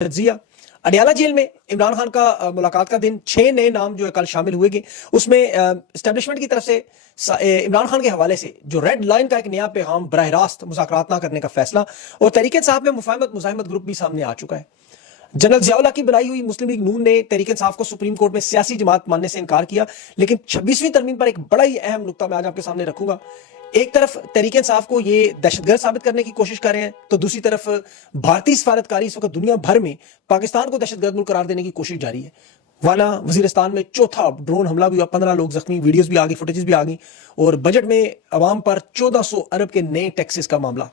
तजिया अडियाला जेल में इमरान खान का मुलाकात का दिन 6 नए नाम जो है कल शामिल हुए गए। उसमें एस्टेब्लिशमेंट की तरफ से इमरान खान के हवाले से जो रेड लाइन का एक नया पैगाम बराह रास्त मुज़ाकरात ना करने का फैसला और तहरीक इंसाफ में मुफाहमत ग्रुप भी सामने आ चुका है। जनरल ज़ियाउल्लाह की बनाई हुई मुस्लिम लीग नून ने तहरीक इंसाफ को सुप्रीम कोर्ट में सियासी जमात मानने से इनकार किया, लेकिन 26वीं तरमीम पर एक बड़ा ही अहम नुकता मैं आज आपके सामने रखूंगा। एक तरफ तहरीक इंसाफ को ये दहशतगर्द साबित करने की कोशिश कर रहे हैं, तो दूसरी तरफ भारतीय सफारतकारी इस वक्त दुनिया भर में पाकिस्तान को दहशतगर्द मुल्क करार देने की कोशिश जारी है। वाला वजीरिस्तान में चौथा ड्रोन हमला भी हुआ, 15 लोग जख्मी, वीडियोस भी आ गई, फुटेजेस भी आ गई। और बजट में अवाम पर 1400 अरब के नए टैक्सेस का मामला।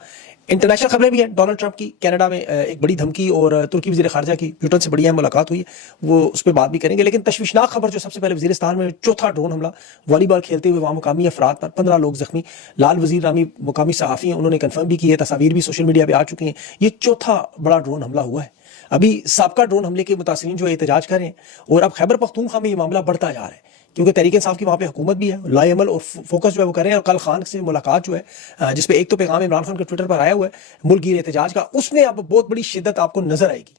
इंटरनेशनल खबरें भी हैं, डोनाल्ड ट्रंप की कनाडा में एक बड़ी धमकी और तुर्की वजीर खारजा की ब्यूटन से बड़ी मुलाकात हुई है, वो उस पर बात भी करेंगे। लेकिन तशवीशनाक खबर जो सबसे पहले वजीरिस्तान में चौथा ड्रोन हमला, वॉलीबॉल खेलते हुए वहाँ मुकामी अफराद पर 15 लोग जख्मी। लाल वजीर नामी मुकामी सहाफ़ी हैं, उन्होंने कन्फर्म भी की है, तस्वीर भी सोशल मीडिया पर आ चुकी हैं। ये चौथा बड़ा ड्रोन हमला हुआ है। अभी साबका ड्रोन हमले के मुतासिरीन जो एहतजाज कर रहे हैं और अब खैबर पख्तूनख्वा में ये मामला बढ़ता जा रहा है, क्योंकि तहरीक इंसाफ की वहाँ पे हुकूमत भी है, लाएमल और फोकस जो है वो कर रहे हैं। और कल खान से मुलाकात जो है जिसपे एक तो पैगाम इमरान खान के ट्विटर पर आया हुआ है मुल्क गिर एहतजाज का, उसमें अब बहुत बड़ी शिद्दत आपको नजर आएगी।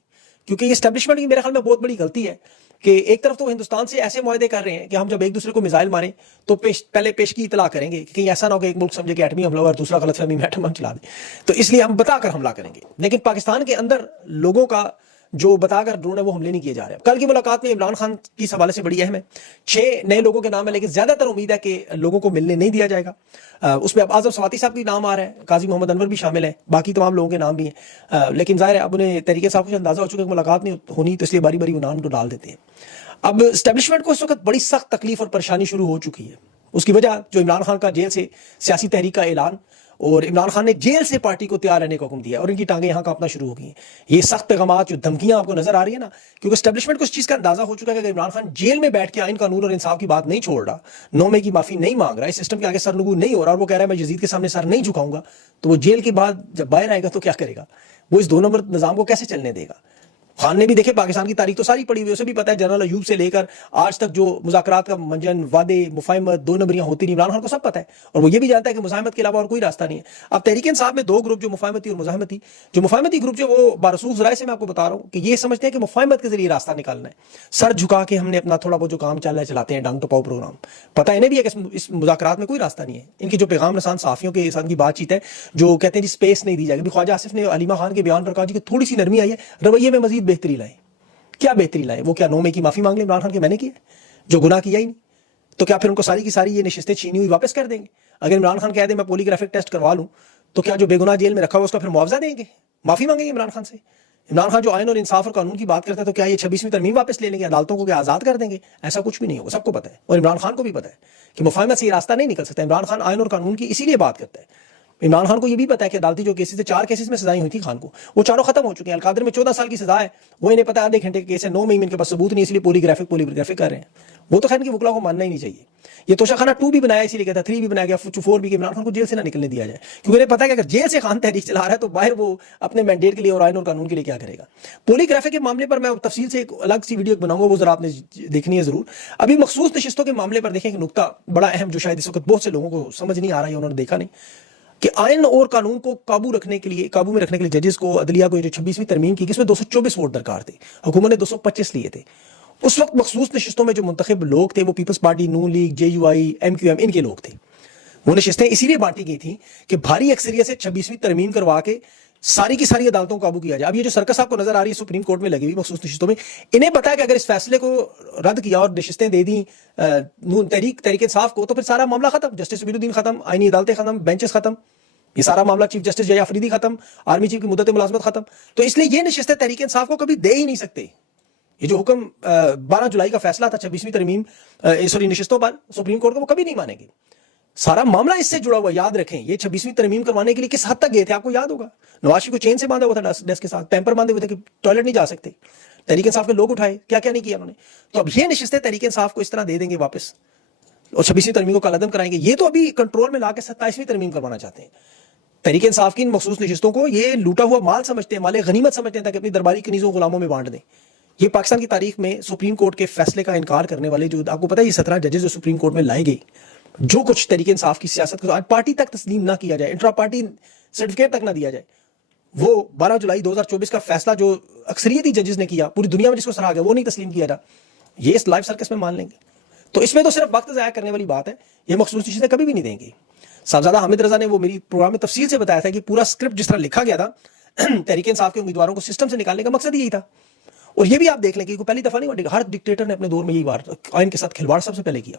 क्योंकि ये एस्टेब्लिशमेंट की मेरे ख्याल में बहुत बड़ी गलती है कि एक तरफ तो हिंदुस्तान से ऐसे मुआहदे कर रहे हैं कि हम जब एक दूसरे को मिसाइल मारें तो पहले पेश की इतला करेंगे कि कहीं ऐसा ना हो कि एक मुल्क समझे कि एटमी हमला और दूसरा गलतफहमी में एटम हम चला दें, तो इसलिए हम बताकर हमला करेंगे। लेकिन पाकिस्तान के अंदर लोगों का जो बताकर ड्रोन है वो हमले नहीं किए जा रहे हैं। कल की मुलाकात में इमरान खान की हवाले से बड़ी अहम है। 6 नए लोगों के नाम है, लेकिन ज्यादातर उम्मीद है कि लोगों को मिलने नहीं दिया जाएगा। उसमें अब आजम सवाती साहब की नाम आ रहा है, काजी मोहम्मद अनवर भी शामिल है, बाकी तमाम लोगों के नाम भी हैं। लेकिन जाहिर है अब उन्हें तरीके से आपको अंदाजा हो चुका है कि मुलाकात नहीं होनी, तो इसलिए बारी बारी वो नाम तो डाल देते हैं। अब एस्टेब्लिशमेंट को इस वक्त बड़ी सख्त तकलीफ और परेशानी शुरू हो चुकी है। उसकी वजह जो इमरान खान का जेल से सियासी तहरीक का ऐलान, और इमरान खान ने जेल से पार्टी को तैयार रहने का हुक्म दिया और इनकी टांगे यहां कांपना शुरू हो गई हैं। ये सख्त पैगामात जो धमकियां आपको नजर आ रही है ना, क्योंकि एस्टेब्लिशमेंट को इस चीज का अंदाजा हो चुका है कि इमरान खान जेल में बैठ के आइन कानून और इंसाफ की बात नहीं छोड़ रहा, 9 मई की माफी नहीं मांग रहा, इस सिस्टम के आगे सरनुगू नहीं हो रहा, और वो कह रहा है मैं यजीद के सामने सर नहीं झुकाऊंगा, तो वो जेल के बाद जब बाहर आएगा तो क्या करेगा? वो इस 2 नंबर निजाम को कैसे चलने देगा? खान ने भी देखे पाकिस्तान की तारीख तो सारी पड़ी हुई, उसे भी पता है जनरल अयूब से लेकर आज तक जो मुज़ाकरात का मंजन, वादे, मुफाहमत, 2 नंबरियां होती रही, इमरान खान को सब पता है। और वो ये भी जानता है कि मुफाहमत के अलावा और कोई रास्ता नहीं है। अब तहरीक इंसाफ में 2 ग्रुप जो मुफाहमती और मुज़ाहमती, जो मुफाहमती ग्रुप जो वो बारसूख ज़राए से मैं आपको बता रहा हूँ कि ये समझते हैं कि मुफाहमत के जरिए रास्ता निकालना है, सर झुका के हमने अपना थोड़ा बहुत जो काम चल रहा है चलाते हैं, डांग टपाओ प्रोग्राम। पता इन्हें भी है कि इस मुज़ाकरात में कोई रास्ता नहीं है। इनकी जो पैगाम रसान सहाफ़ियों के साथ की बातचीत है, जो कहते हैं जी स्पेस नहीं दी जाएगी। ख्वाजा आसिफ ने अलीमा खान के बयान पर कहा जी कि थोड़ी सी नरमी आई है, रवैये में मजीद बेहतरी लाए। क्या बेहतरी लाए? वो क्या 9 मई की माफी मांग ले इमरान खान के, मैंने किया जो गुनाह किया ही नहीं, तो क्या फिर उनको सारी की सारी ये नशिस्तें छीनी हुई वापस कर देंगे? अगर इमरान खान कह दे मैं पॉलीग्राफिक टेस्ट करवा लूं, तो क्या जो बेगुनाह जेल में रखा हुआ उसका फिर मुआवजा देंगे? माफी मांगेंगे इमरान खान से? इमरान खान जो आइन और इंसाफ और कानून की बात करता है, तो क्या ये 26वीं तरमीम वापस ले लेंगे, अदालतों को क्या आजाद कर देंगे? ऐसा कुछ भी नहीं होगा, सबको पता है। और इमरान खान को भी पता है कि मुफाहमत से ये रास्ता नहीं निकल सकता। इमरान खान आइन और कानून की इसीलिए बात करता है। इमरान खान को ये भी पता है कि अदालती जो केसेस थे, 4 केसेस में सजाएं हुई थी खान को, वो चारों खत्म हो चुके हैं। अलकादर में 14 साल की सजा है, वो इन्हें पता है आधे घंटे के केस है, 9 मई में इनके पास सबूत नहीं, इसलिए पॉलीग्राफिक कर रहे हैं। वो तो खैर इनके वकला को मानना ही नहीं चाहिए। ये तोशाखाना 2 भी बनाया इसीलिए कहता, 3 भी बनाया गया, 4 भी, इमरान खान को जेल से ना निकलने दिया जाए, क्योंकि इन्हें पता है कि अगर जेल से खान तहरीक चला रहा है तो बाहर वो अपने मैंडेट के लिए और आइन और कानून के लिए क्या करेगा। पॉलीग्राफी के मामले पर मैं तफसील से एक अलग सी वीडियो बनाऊंगा, वो जरा आपने देखनी है जरूर। अभी मखसूस नशिस्तों के मामले पर देखें, नुकता बड़ा अहम जो शायद इस वक्त बहुत से लोगों को समझ नहीं आ रहा है, उन्होंने देखा नहीं कि आइन और कानून को काबू में रखने के लिए जजेस को, अदलिया को, जो 26वीं तरमीम की, इसमें 224 वोट दरकार थे, हुकूमत ने 225 लिए थे। उस वक्त मखसूस नशिस्तों में जो मुंतखब लोग थे वो पीपल्स पार्टी, नून लीग, JUI, MQM इनके लोग थे। वो नशिस्तें इसीलिए बांटी गई थी कि भारी अक्सरियत से 26वीं तरमीम करवा के सारी की सारी अदालतों को काबू किया जाए। अब ये जो सर्कस आपको नजर आ रही है सुप्रीम कोर्ट में लगी हुई मखसूस नशिस्तों में, इन्हें पता है कि अगर इस फैसले को रद्द किया और नशिस्तें दे दी तहरीक इंसाफ को, तो फिर सारा मामला खत्म, जस्टिस सबीरुद्दीन खत्म, आईनी अदालतें खत्म, बेंचेस खत्म, ये सारा मामला चीफ जस्टिस जया अफरीदी खत्म, आर्मी चीफ की मुद्दत मुलाजमत खत्म। तो इसलिए ये नशिस्तें तहरीक इंसाफ को कभी दे ही नहीं सकते। ये जो हुक्म 12 जुलाई का फैसला था 26वीं तरमीम नशिस्तों पर सुप्रीम कोर्ट को, वो कभी नहीं मानेंगे। सारा मामला इससे जुड़ा हुआ, याद रखें। ये 26वीं तरमीम करवाने के लिए किस हद तक गए थे आपको याद होगा। नवाज शरीफ को चेन से बांधा हुआ था, डेस्क के साथ पैम्पर बांधे हुए थे कि टॉयलेट नहीं जा सकते। तहरीक इंसाफ के लोग उठाए, क्या क्या नहीं किया उन्होंने। तो अब ये नशिस्तें तहरीक इंसाफ को इस तरह दे देंगे वापस और 26वीं तरमीम को कलअदम कराएंगे। ये तो अभी कंट्रोल में लाकर 27वीं तरमीम करवाना चाहते हैं। तहरीक इंसाफ की इन मखसूस नशिस्तों को ये लूटा हुआ माल समझते हैं, माले गनीमत समझते हैं, ताकि अपनी दरबारी कनीजों गुलामों में बांट दें। ये पाकिस्तान की तारीख में सुप्रीम कोर्ट के फैसले का इनकार करने वाले, जो आपको पता है ये 17 जजेस जो सुप्रीम कोर्ट में लाए गए, जो कुछ तहरीक इंसाफ की सियासत को आज पार्टी तक तस्लीम ना किया जाए, इंट्रा पार्टी सर्टिफिकेट तक ना दिया जाए, वो 12 जुलाई 2024 का फैसला जो अक्सरियती जजेस ने किया, पूरी दुनिया में जिसको सराहा गया, वो नहीं तस्लीम किया जा, ये इस लाइव सर्कस में मान लेंगे? तो इसमें तो सिर्फ वक्त ज़ाया करने वाली बात है, ये मखसूस चीज़ें कभी भी नहीं देंगी। साहबजादा हामिद रजा ने वो मेरी प्रोग्राम में तफसील से बताया था कि पूरा स्क्रिप्ट जिस तरह लिखा गया था तहरीक इंसाफ के उम्मीदवारों को सिस्टम से निकालने का मकसद यही था। और ये भी आप देख लें कि पहली दफा नहीं हुआ, हर डिक्टेटर ने अपने दौर में यही बार आइन के साथ खिलवाड़ सबसे पहले किया।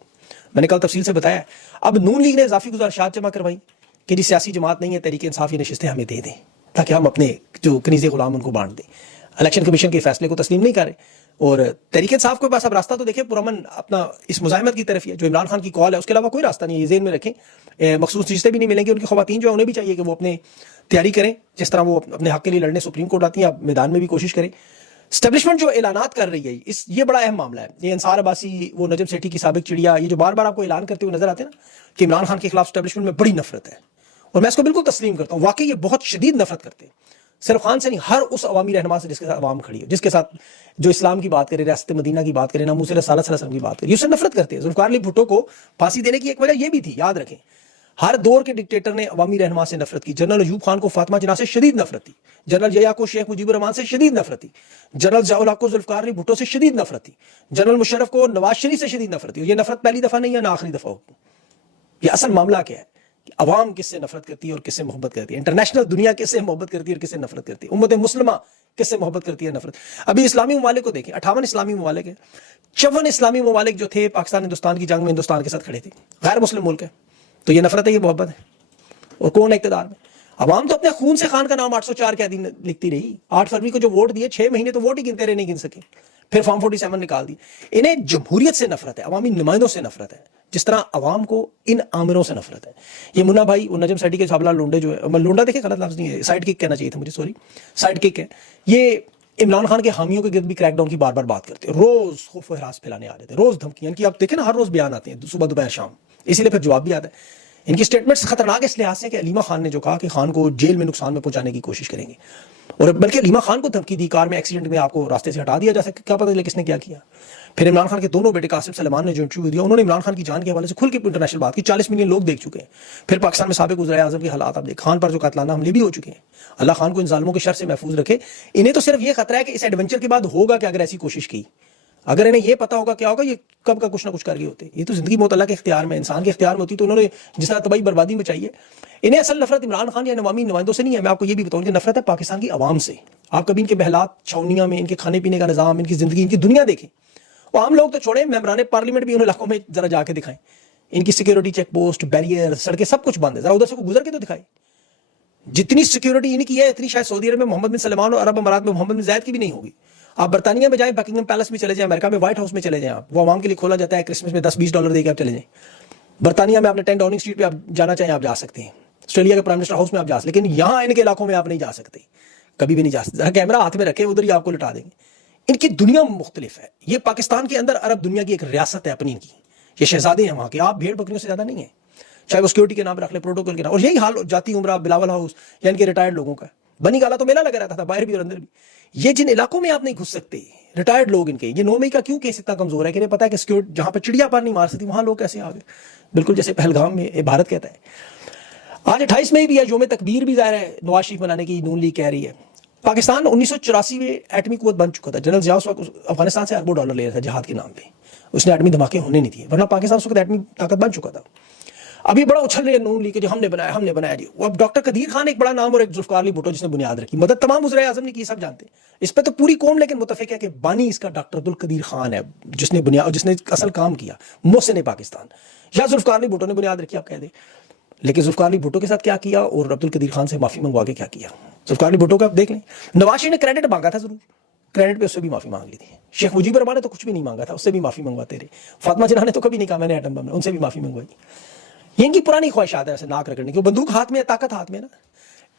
मैंने कल तफसील से बताया। अब नून लीग ने इजाफी गुजारिशात जमा करवाई कि जी सियासी जमात नहीं है, तहरीक इंसाफ ये नशिस्तें हमें दे दें ताकि हम अपने जो कनीज़े गुलाम उनको बांट दें। इलेक्शन कमीशन के फैसले को तस्लीम नहीं कर रहे और तहरीक इंसाफ के पास अब रास्ता तो देखें पुरअमन अपना इस मुजाहिमत की तरफ ही है, जो इमरान खान की कॉल है उसके अलावा कोई रास्ता नहीं है। ये ज़हन में रखें, मखसूस चीज़ें भी नहीं मिलेंगी। उनकी ख़वातीन जो है उन्हें भी चाहिए कि वो अपने तैयारी करें, जिस तरह वो अपने हक़ के लिए लड़ने सुप्रीम कोर्ट आती हैं, आप मैदान में भी कोशिश करें। स्टैब्लिशमेंट जो ऐलानात कर रही है, ये बड़ा अहम मामला है। ये अंसार अब्बासी, वो नजम सेठी की साबिक चिड़िया, ये जो बार बार आपको ऐलान करते हुए नजर आते हैं ना कि इमरान खान के खिलाफ स्टैब्लिशमेंट में बड़ी नफरत है, और मैं इसको बिल्कुल तस्लीम करता हूँ। वाकई ये बहुत शदीद नफरत करते हैं, सिर्फ खान से नहीं, हर उस अवामी रहनुमा से जिसके साथ अवाम खड़ी है, जिसके साथ जो इस्लाम की बात करे, रियासत मदीना की बात करे, नामूस रसूल सल्लल्लाहु अलैहि वसल्लम की बात करे, उससे नफरत करते हैं। जुल्फ़िकार अली भुट्टो को फांसी देने की एक वजह यह भी थी, याद रखें। हर दौर के डिक्टेटर ने अवामी रहनुमा से नफरत की। जनरल अयूब खान को फातिमा जिन्ना से शदीद नफरत थी, जनरल जया को शेख मुजीबुर रहमान से शदीद नफरत थी, जनरल ज़ियाउल हक को जुल्फ़िकार अली भुट्टो से शदीद नफरत थी, जनरल मुशर्रफ को नवाज शरीफ से शदीद नफरत थी। ये नफरत पहली दफा नहीं है ना आखिरी दफा होगी। ये असल मामला क्या है, अवाम किससे नफरत करती है और किससे मोहब्बत करती है, इंटरनेशनल दुनिया किससे मोहब्बत करती है और किससे नफरत करती है, उम्मत मुस्लिमा किससे मोहब्बत करती है, नफरत। अभी इस्लामी ममालिक को देखें, 58 इस्लामी ममालिक है, 54 इस्लामी ममालिक जो थे पाकिस्तान हिंदुस्तान की जंग में हिंदुस्तान के साथ खड़े थे, गैर मुस्लिम मुल्क है। तो ये नफरत है, ये मोहब्बत है? और कौन है इक़्तिदार में? अवाम तो अपने खून से खान का नाम 804 के दिन लिखती रही। 8 फरवरी को जो वोट दिए, 6 महीने तो वोट ही गिनते रहे, नहीं गिन सके, फिर फॉर्म 47 निकाल दी। इन्हें जमहूरियत से नफरत है, अवामी नुमाइंदों से नफरत है, जिस तरह अवाम को इन आमिरों से नफरत है। ये मुन्ना भाई, वो नजम सेठी के साबला लोंडे जो है, लोंडा देखे गलत लफ्ज़ नहीं है, साइड किक कहना चाहिए था मुझे, सॉरी, साइड किक है। ये इमरान खान के हामियों के गिर्द भी क्रैकडाउन की बार बार बात करते हैं, रोज खौफ हरास फैलाने आ रहे थे, रोज धमकियां इनकी। आप देखें ना, हर रोज बयान आते हैं, सुबह दोपहर शाम, इसीलिए फिर जवाब भी आता है। इनकी स्टेटमेंट्स खतरनाक इस लिहाज से कि अलीमा खान ने जो कहा कि खान को जेल में नुकसान में पहुंचाने की कोशिश करेंगे, और बल्कि अलीमा खान को धमकी दी, कार में एक्सीडेंट में आपको रास्ते से हटा दिया जा सके, क्या पता चले किसने क्या किया। फिर इमरान खान के दोनों बेटे कासिम सलेमान ने जो इंटरव्यू दिया, उन्होंने इमरान खान की जान के हवाले से खुल के इंटरनेशनल बात की। 40 मिलियन लोग देख चुके हैं। फिर पाकिस्तान में साबिक वज़ीर आज़म के हालात आप देख, खान पर जो कातलाना हमले भी हो चुके हैं। अल्लाह खान को इन जालिमों के शर से महफूज रखे। इन्हें तो सिर्फ ये खतरा है कि इस एडवेंचर के बाद होगा कि अगर ऐसी कोशिश की, अगर इन्हें ये पता होगा क्या होगा, ये कब का कुछ ना कुछ कर रही होते। ये तो जिंदगी मौत अल्लाह के इख्तियार में, इंसान के इख्तियार में होती, तो उन्होंने जिस तरह तबाही बर्बादी में चाहिए। इन्हें असल नफरत इमरान खान या अवामी नुमाइंदों से नहीं है, मैं आपको ये भी बताऊँ, इनकी नफरत है पाकिस्तान की आवाम से। आप कभी इनके बहलात छावनियाँ में, इनके खाने पीने का निज़ाम, इनकी जिंदगी, इनकी दुनिया देखें। वो आम लोग तो छोड़े, मेंबरान पार्लियामेंट भी उन इलाकों में जरा जाके दिखाएं, इनकी सिक्योरिटी चेक पोस्ट, बैरियर, सड़कें सब कुछ बंद है, जरा उधर से गुजर के तो दिखाएं। जितनी सिक्योरिटी इनकी है, इतनी शायद सऊदी अरब में मोहम्मद बिन सलमान और अरब अमारात में मोहम्मद बिन जायद की भी नहीं होगी। आप बर्तानिया में जाएं, बकिंगम पैलेस में चले जाएं, अमेरिका में व्हाइट हाउस में चले जाएं, आप वो आवाम के लिए खोला जाता है, क्रिसमस में 10-20 डॉलर देकर आप चले जाएं। बर्तानिया में आपने 10 डाउनिंग स्ट्रीट पे आप जाना चाहें आप जा सकते हैं, ऑस्ट्रेलिया के प्राइम मिनिस्टर हाउस में आप जा सकते, लेकिन यहाँ इनके इलाकों में आप नहीं जा सकते, कभी भी नहीं जा सकते। कैमरा हाथ में रखे, उधर ही आपको लटा देंगे। इनकी दुनिया मुख्तलिफ है। ये पाकिस्तान के अंदर अरब दुनिया की एक रियासत है अपनी इनकी, ये शहजादे हैं वहाँ के, आप भेड़ बकरियों से ज़्यादा नहीं है, चाहे वो सिक्योरिटी के नाम रख ले, प्रोटोकॉल के नाम। और यही हाल जाती उम्रा बिलावल हाउस या इनके रिटायर्ड लोगों का। बनी गाला तो मेला लगा रहता था बाहर भी और अंदर भी। ये जिन इलाकों में आप नहीं घुस सकते, रिटायर्ड लोग इनके, ये 9 मई का क्यों केस इतना कमजोर है कि इन्हें पता है कि सिक्योरिटी जहाँ पर चिड़िया पार नहीं मार सकती, वहाँ लोग कैसे आ गए, बिल्कुल जैसे पहलगाम में भारत कहता है। आज 28 मई भी है, योम तकबीर भी ज़ाहिर है नवाज शरीफ मनाने की नून लीग कह रही है। पाकिस्तान 1984 में एटमी कुव्वत बन चुका था। जनरल ज़िया उस वक्त अफगानिस्तान से अरबों डॉलर ले रहा था जहाद के नाम पे, उसने एटमी धमाके होने नहीं दिए, वरना पाकिस्तान उस वक्त एटमी ताकत बन चुका था। अभी बड़ा उछल रही है नून लीग के, जो हमने बनाया जी। अब डॉक्टर कदीर खान एक बड़ा नाम और एक जुल्फ़िकार अली भुट्टो जिसने बुनियाद रखी, मदद तमाम वज़ीर आज़म ने की, सब जानते हैं। इस पर तो पूरी कौम लेकिन मुतफिक है कि बानी इसका डॉक्टर अब्दुल कदीर खान है, जिसने बुनियाद, जिसने असल काम किया, मोहसिन पाकिस्तान, या जुल्फ़िकार अली भुट्टो ने बुनियाद रखी, आप कह दें। लेकिन जुल्फ़िकार अली भुट्टो के साथ क्या किया और अब्दुल कदीर खान से माफ़ी मंगवा के क्या किया, जुल्फ़िकार अली भुट्टो का आप देख लें। नवाज शरीफ ने क्रेडिट मांगा था, जरूर क्रेडिट पे उससे भी माफ़ी मांग ली थी। शेख मुजीबुर रहमान ने तो कुछ भी नहीं मांगा था, उससे भी माफ़ी मंगवाते रहे। फातिमा जिन्ना ने तो कभी नहीं कहा मैंने एटम बम, उनसे भी माफ़ी मंगवाई। ये इनकी पुरानी ख्वाहिशात है ऐसे नाक रगड़ने की, बंदूक हाथ में, ताकत हाथ में ना।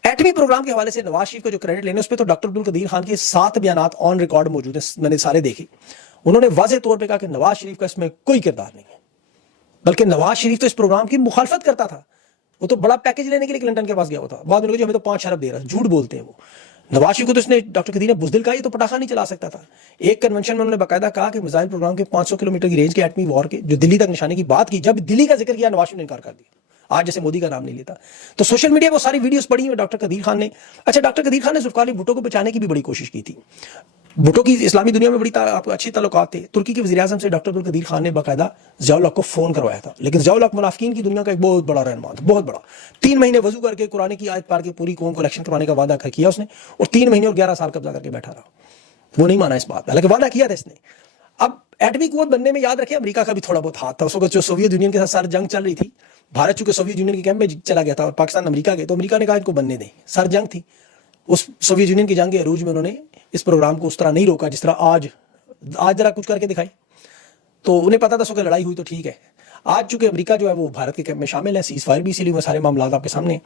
एटमी प्रोग्राम के हवाले से नवाज शरीफ को जो क्रेडिट लेने, उस पर तो डॉक्टर अब्दुल कदीर खान के 7 बयानात ऑन रिकॉर्ड मौजूद है, मैंने सारे देखे। उन्होंने वाज़ेह तौर पर कहा कि नवाज शरीफ का इसमें कोई किरदार नहीं है, बल्कि नवाज शरीफ तो इस प्रोग्राम की मुखालफत करता था। वो तो बड़ा पैकेज लेने के लिए क्लिंटन के पास गया था, बाद में हमें तो 5 अरब दे रहा था, झूठ बोलते हैं वो। नवाज शरीफ को तो इसने डॉक्टर कदीर ने बुज़दिल कहा, ये तो पटाखा नहीं चला सकता था। एक कन्वेंशन में उन्होंने बाकायदा कहा कि मिसाइल प्रोग्राम के 500 किलोमीटर की रेंज के एटमी वॉर के जो दिल्ली तक निशाने की बात की, जब दिल्ली का जिक्र किया नवाज शरीफ ने इनकार कर दिया। आज जैसे मोदी का नाम नहीं लेता। तो सोशल मीडिया पर सारी वीडियोस पड़ी हुई डॉक्टर कदीर खान ने। अच्छा, डॉक्टर कदीर खान ने जुल्फकार अली भुट्टो को बचाने की भी बड़ी कोशिश की थी। भुट्टो की इस्लामी दुनिया में बड़ी अच्छी ताल्लुकात थे। तुर्की के वज़ीर आज़म से डॉक्टर अब्दुल कदीर खान ने बाकायदा ज़ियाउल हक को फ़ोन करवाया था, लेकिन ज़ियाउल हक मुनाफिकीन की दुनिया का एक बहुत बड़ा रहनुमा था, बहुत बड़ा। 3 महीने वजू करके कुरान की आयत पार के पूरी कौम को इलेक्शन करवाने का वादा किया उसने, और 3 महीने और 11 साल कब्जा करके बैठा रहा। वो नहीं माना इस बात, हालांकि वादा किया था इसने। अब एटमी कुव्वत बनने में याद रखें अमेरिका का भी थोड़ा बहुत हाथ था। उस वक्त जो सोवियत यूनियन के साथ सारी जंग चल रही थी, भारत चूंकि सोवियत यूनियन के कैंप में चला गया था और पाकिस्तान अमेरिका के, तो अमेरिका ने कहा इनको बनने दें, सर जंग थी। उस सोवियत यूनियन की जंग के अरूज में उन्होंने इस प्रोग्राम को उस तरह नहीं रोका जिस तरह आज जरा कुछ करके दिखाई। तो उन्हें पता था सो कि लड़ाई हुई तो ठीक है। आज चूंकि अमेरिका जो है वो भारत के कैंप में शामिल है, सीज फायर भी इसीलिए वो सारे मामला आपके सामने।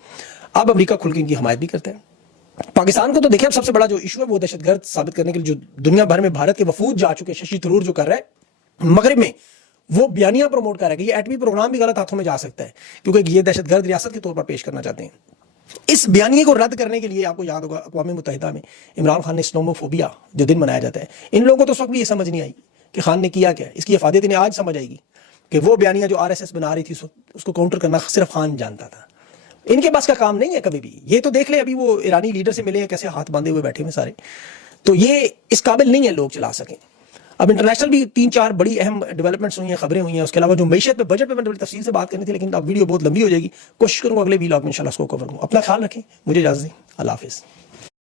अब अमेरिका खुल के इनकी हमायत भी करते हैं। पाकिस्तान को तो देखिए अब सबसे बड़ा जो इशू है वो दहशतगर्द साबित करने के लिए जो दुनिया भर में भारत के वफूद जा चुके, शशि थरूर जो कर रहा है मगरब में, वो बयानियां प्रमोट कर रहा है कि ये एटमी प्रोग्राम भी गलत हाथों में जा सकता है, क्योंकि ये दहशतगर्द रियासत के तौर पर पेश करना चाहते हैं। इस बयानिए को रद्द करने के लिए आपको याद होगा अक़वाम मुत्तहिदा में इमरान खान ने इस्लामोफोबिया जो दिन मनाया जाता है, इन लोगों को तो उस वक्त भी ये समझ नहीं आई कि खान ने किया क्या। इसकी अफादियत इन्हें आज समझ आएगी कि वो बयानिया जो RSS बना रही थी उसको काउंटर करना सिर्फ खान जानता था। इनके पास का काम नहीं है कभी भी। ये तो देख ले अभी वो ईरानी लीडर से मिले हैं, कैसे हाथ बांधे हुए बैठे हुए सारे। तो ये इस काबिल नहीं है लोग चला सकें। अब इंटरनेशनल भी 3-4 बड़ी अहम डेवलपमेंट्स हुई हैं, खबरें हुई हैं। उसके अलावा जो मैशत पे बजट पे मैंने बड़ी तफसील से बात करनी थी, लेकिन अब वीडियो बहुत लंबी हो जाएगी। कोशिश करूँगा अगले व्लॉग में इंशाल्लाह उसको कवर करूँ। अपना ख्याल रखें, मुझे इजाज़त दें, अल्लाह हाफिज़।